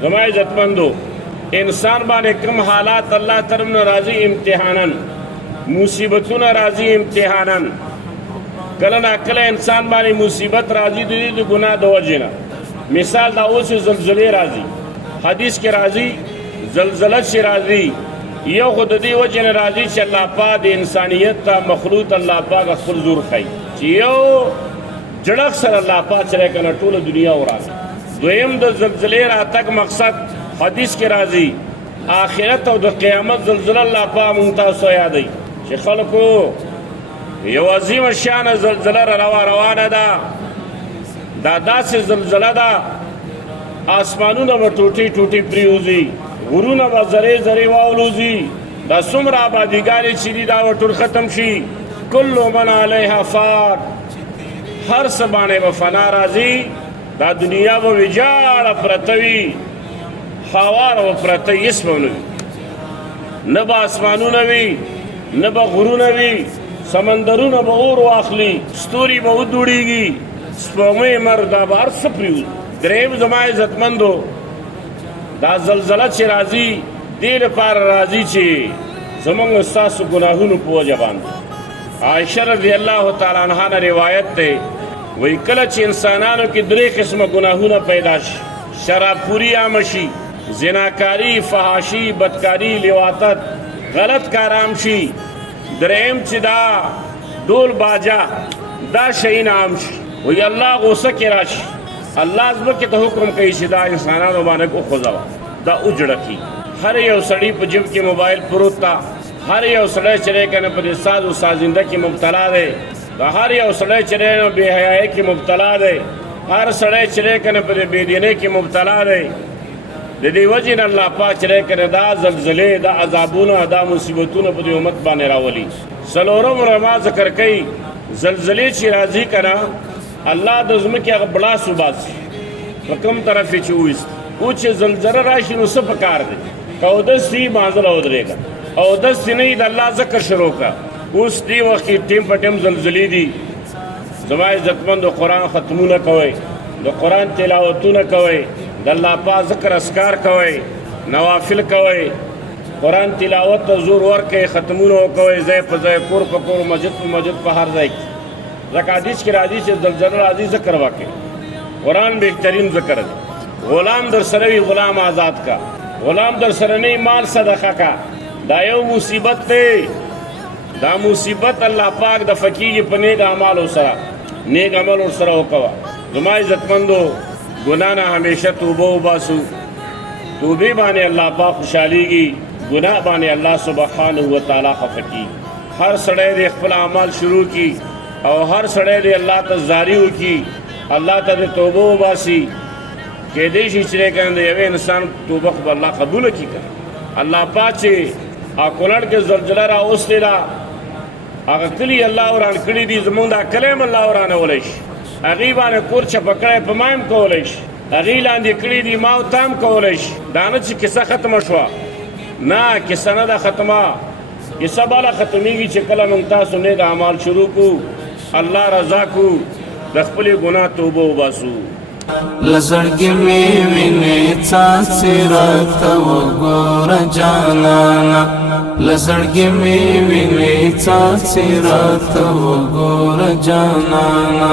زما عزتمندو انسان باندې کوم حالات الله طرف نه راځي امتحانن مصیبتونه راځي امتحانن کله نا کله انسان باندې مصیبت راځي د دې د ګناه د وجې نه مثال دا اوس زلزلې راځي حدیث کې راځي زلزله چې راځي یو خو د دې وجې نه راځي چې الله پاک د انسانیت ته مخلوط الله پاک خپل زور ښایي چې یو جړق سره الله پاک چې کنه ټوله دنیا ورانه دویم د زلزلې راتګ مقصد حدیث کې راځي آخرت او د قیامت زلزله الله پاک مونږ تاسو یادوي چې خلکو یو عظیم شان زلزله روانه ده دا داسې زلزله ده آسمانونه به ټوټې ټوټې پریوځي غرونه به ذرې ذرې واولوځي دا څومره آبادیګانې چې دي دا به ټول ختم شي کل من علیها فان هر څه باندې به فنا راځي دا دنیا به ویجاړه پرته وي هواره به پرته وي هېڅ به نه وي نه به آسمانونه وي نه به غرونه وي سمندرونه به اور واخلي ستوري به ودوړېږي سپوږمۍ مر دا به هر څه پرېوځي درېیم زما عزتمندو دا زلزله چې راځي دې لپاره راځي چې زموږ ستاسو ګناهونو په وجه باندې عایشه رضی الله تعالی عنها نه روایت دی وایي کله چې انسانانو کې درې قسمه ګناهونه پیدا شي شرابخوري عامه شي زناکاري فحاشي بدکاري لواطت غلط کار عام شي درېیم چې دا ډول باجا دا شیان عام شي وایي الله غوسه کې راشي الله ځمکې ته حکم کوي چې دا انسانانو باندې وخوځوه دا وجړکي هر یو سړي په جیب کې موبایل پروت تا هر یو سړی چې دی که نه په دې ساز و سازنده کې مبتلا دی دا هر یو سړی چې دی نو بې حیایۍ کې مبتلا دی هر سړی چې دی که نه په دې بېدینۍ کې مبتلا دی د دې وجې نه الله پاک چې دی که نه دا زلزلې دا عذابونه دا مصیبتونه په دې امت باندې راولي څلورم علما ذکر کوي زلزلې چې راځي که نه الله د ځمکې هغه بړاس وباسي په کوم طرف یې چې وایست او چې زلزله راشي نو څه پکار دی که اودس دي مازله ودرېږه اودس دې نه وي د الله ذکر شروع کړه اوس دې وخت کې ټیم په ټیم زلزلې دي زما عزتمندو قرآن ختمونه کوئ د قرآن تلاوتونه کوئ د الله پاک ذکر اذکار کوئ نوافل کوئ قرآن تلاوت ته زور ورکوئ ختمونه وکوئ ځای په ځای کور په کور مسجد په مسجد په هر ځای کې ځکه حدیث کې راځي چې زلزله راځي ذکر وکړئ قرآن بهترین ذکر دی غلام در سره وي غلام آزاد کا غلام در سره نه مال صدقه کا دا یو مصیبت دی دا مصیبت الله پاک د فقیږي په نیک اعمالو سره نیک عمل ورسره وکوه زما عزتمندو ګناه نه همیشه توبه وباسو توبې باندې الله پاک خوشحالیږي ګناه باندې الله سبحانه وتعالی خفه کیږي هر سړی د خپل اعمال شروع کی او هر سړی دی الله ته زاری وکړي الله ته د توبه وباسي کېدای شي چې کنه د یوې انسان توبه خو الله قبوله کړي کنه الله پاک چې کونړ کې زلزله راوستې ده هغه کلي الله وران کړي دي زمونږ دا کلی هم الله ورانولی شي هغې باندې کور چپه کړی په ما هم کولی شي هغې لاندې کړي دي ما او تا هم کولی شي دا نه چې کیسه ختمه شوه نه کیسه نه ده ختمه کیسه بالا ختمیږي چې کله موږ تاسو نیک اعمال شروع کړو الله رضا کو د خپلې ګناه توبه وباسو لزړګي مې وینې څاڅکي راته وګوره جانانه لزړګي مې وینې څاڅکي راته وګوره جانانه